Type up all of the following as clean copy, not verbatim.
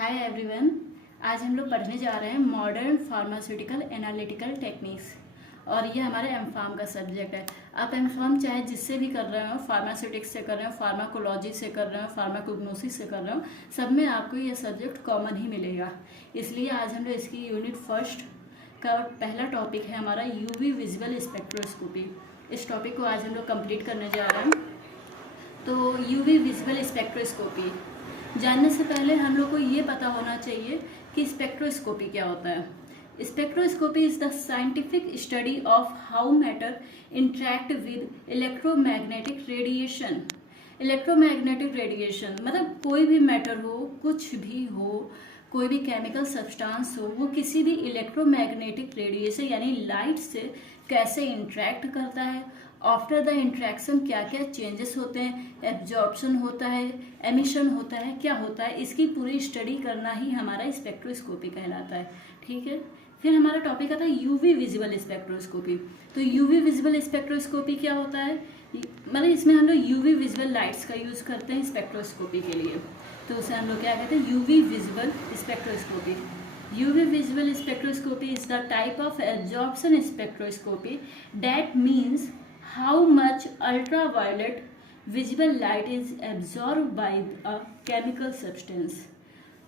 Hi everyone. आज हम लोग पढ़ने जा रहे हैं मॉडर्न फार्मास्यूटिकल एनालिटिकल टेक्निक्स और ये हमारे एमफार्म का सब्जेक्ट है। आप एमफार्म चाहे जिससे भी कर रहे हो, फार्मास्यूटिक्स से कर रहे हो, फार्माकोलॉजी से कर रहे हो, फार्माकोग्नोसिस से कर रहे हो, सब में आपको ये सब्जेक्ट कॉमन ही मिलेगा। इसलिए आज हम लोग इसकी यूनिट फर्स्ट का पहला टॉपिक है हमारा यूवी विजुअल स्पेक्ट्रोस्कोपी। इस टॉपिक को आज हम लोग कंप्लीट करने जा रहे हैं। तो यूवी विजुअल स्पेक्ट्रोस्कोपी जानने से पहले हम लोग को ये पता होना चाहिए कि स्पेक्ट्रोस्कोपी क्या होता है। Spectroscopy is the scientific study of how matter interact with electromagnetic radiation. Electromagnetic radiation मतलब कोई भी मैटर हो, कुछ भी हो, कोई भी केमिकल सब्सटेंस हो, वो किसी भी इलेक्ट्रोमैग्नेटिक रेडिएशन यानी लाइट से कैसे इंटरेक्ट करता है, आफ्टर द इंट्रैक्शन क्या क्या चेंजेस होते हैं, एब्जॉर्प्शन होता है, एमिशन होता है, क्या होता है, इसकी पूरी स्टडी करना ही हमारा स्पेक्ट्रोस्कोपी कहलाता है। ठीक है, फिर हमारा टॉपिक आता है यूवी विजुअल स्पेक्ट्रोस्कोपी। तो यूवी विजुअल स्पेक्ट्रोस्कोपी क्या होता है, मतलब इसमें हम लोग यूवी विजुअल लाइट्स का यूज़ करते हैं स्पेक्ट्रोस्कोपी के लिए। तो उसे हम लोग क्या कहते हैं, UV visual spectroscopy. UV visual spectroscopy is the type of absorption spectroscopy that means how much ultraviolet visible light is absorbed by a chemical substance।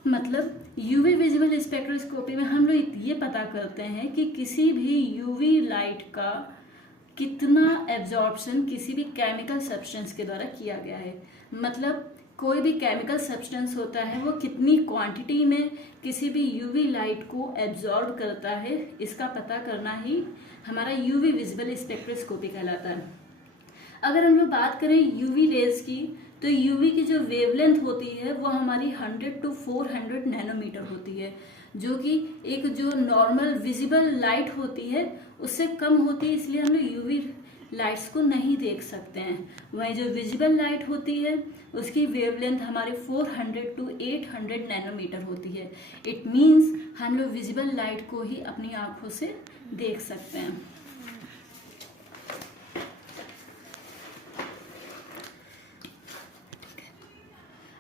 मतलब यूवी विजुअल स्पेक्ट्रोस्कोपी में हम लोग ये पता करते हैं कि किसी भी यूवी लाइट का कितना एब्जॉर्प्शन किसी भी केमिकल सब्सटेंस के द्वारा किया गया है। मतलब कोई भी केमिकल सब्सटेंस होता है वो कितनी क्वांटिटी में किसी भी यूवी लाइट को एब्जॉर्ब करता है, इसका पता करना ही हमारा यूवी विजुअल स्पेक्ट्रोस्कोपी कहलाता है। अगर हम लोग बात करें यूवी रेज की, तो यूवी की जो वेवलेंथ होती है वो हमारी 100 to 400 नैनोमीटर होती है, जो कि एक जो नॉर्मल विजिबल लाइट होती है उससे कम होती है, इसलिए हम लोग यूवी लाइट्स को नहीं देख सकते हैं। वहीं जो विजिबल लाइट होती है उसकी वेवलेंथ हमारे 400 to 800 नैनोमीटर होती है। इट मीन्स हम लोग विजिबल लाइट को ही अपनी आंखों से देख सकते हैं।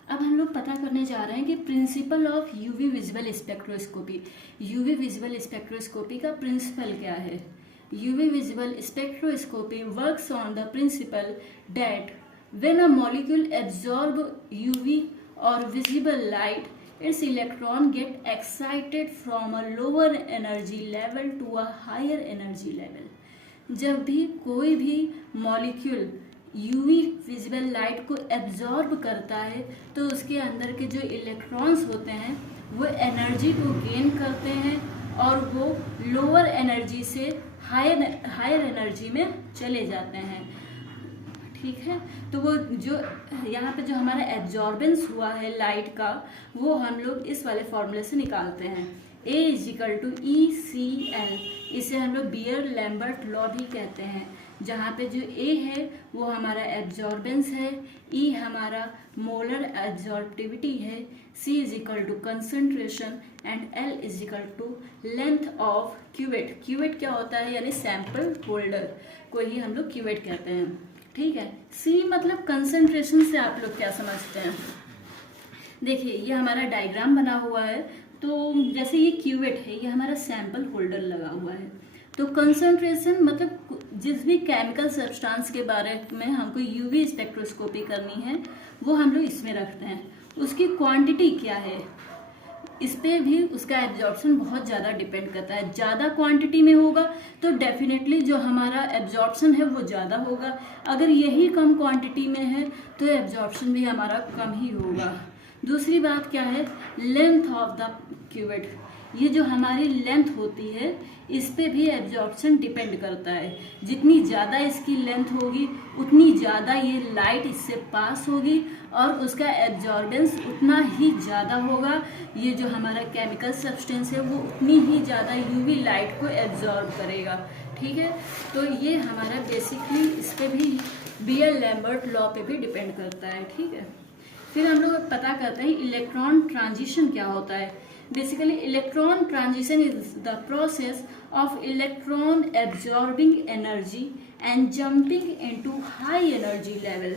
अब हम लोग पता करने जा रहे हैं कि principle of UV visual spectroscopy. UV visual spectroscopy का प्रिंसिपल क्या है। UV visual spectroscopy works on the principle that when a molecule absorbs UV or visible light, its electron get excited from a lower energy level to a higher energy level। जब भी कोई भी molecule UV visible light को absorb करता है तो उसके अंदर के जो इलेक्ट्रॉन्स होते हैं वो एनर्जी को गेन करते हैं और वो लोअर एनर्जी से हायर एनर्जी में चले जाते हैं। ठीक है, तो वो जो यहाँ पे जो हमारा एब्जॉर्बेंस हुआ है लाइट का, वो हम लोग इस वाले फॉर्मूले से निकालते हैं। A=ECL, इसे हम लोग बियर लैम्बर्ट लॉ भी कहते हैं, जहाँ पे जो A है वो हमारा एब्जॉर्बेंस है, E हमारा मोलर एब्जॉर्बिविटी है, C concentration and L length of cuvette. Cuvette क्या होता है, यानी सैंपल होल्डर को ही हम लोग क्यूवेट कहते हैं। ठीक है, C मतलब कंसंट्रेशन से आप लोग क्या समझते हैं। देखिए ये हमारा डायग्राम बना हुआ है, तो जैसे ये क्यूवेट है, ये हमारा सैंपल होल्डर लगा हुआ है। तो कंसंट्रेशन मतलब जिस भी केमिकल सब्सटेंस के बारे में हमको यूवी स्पेक्ट्रोस्कोपी करनी है वो हम लोग इसमें रखते हैं। उसकी क्वांटिटी क्या है, इस पे भी उसका एब्जॉर्प्शन बहुत ज़्यादा डिपेंड करता है। ज़्यादा क्वांटिटी में होगा तो डेफिनेटली जो हमारा एब्जॉर्प्शन है वो ज़्यादा होगा, अगर यही कम क्वांटिटी में है तो एब्जॉर्प्शन भी हमारा कम ही होगा। दूसरी बात क्या है, लेंथ ऑफ द क्यूवेट। ये जो हमारी लेंथ होती है इस पे भी एब्जॉर्प्शन डिपेंड करता है। जितनी ज़्यादा इसकी लेंथ होगी उतनी ज़्यादा ये लाइट इससे पास होगी और उसका एब्जॉर्बेंस उतना ही ज़्यादा होगा। ये जो हमारा केमिकल सब्सटेंस है वो उतनी ही ज़्यादा यूवी लाइट को एब्जॉर्ब करेगा। ठीक है, तो ये हमारा बेसिकली इस पे भी बियर लैम्बर्ट लॉ पे भी डिपेंड करता है। ठीक है, फिर हम लोग पता करते हैं इलेक्ट्रॉन ट्रांजिशन क्या होता है। Basically electron transition is the process of electron absorbing energy and jumping into high energy level.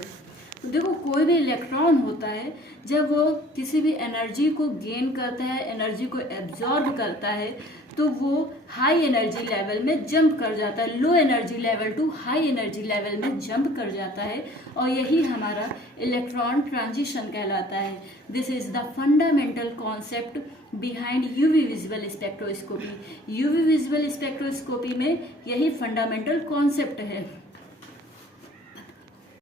देखो कोई भी इलेक्ट्रॉन होता है, जब वो किसी भी एनर्जी को गेन करता है, एनर्जी को एब्जॉर्ब करता है, तो वो हाई एनर्जी लेवल में जंप कर जाता है, low energy level to high energy level में जंप कर जाता है, और यही हमारा इलेक्ट्रॉन ट्रांजिशन कहलाता है। This is the fundamental concept behind UV visual spectroscopy. UV visual spectroscopy में यही फंडामेंटल कॉन्सेप्ट है।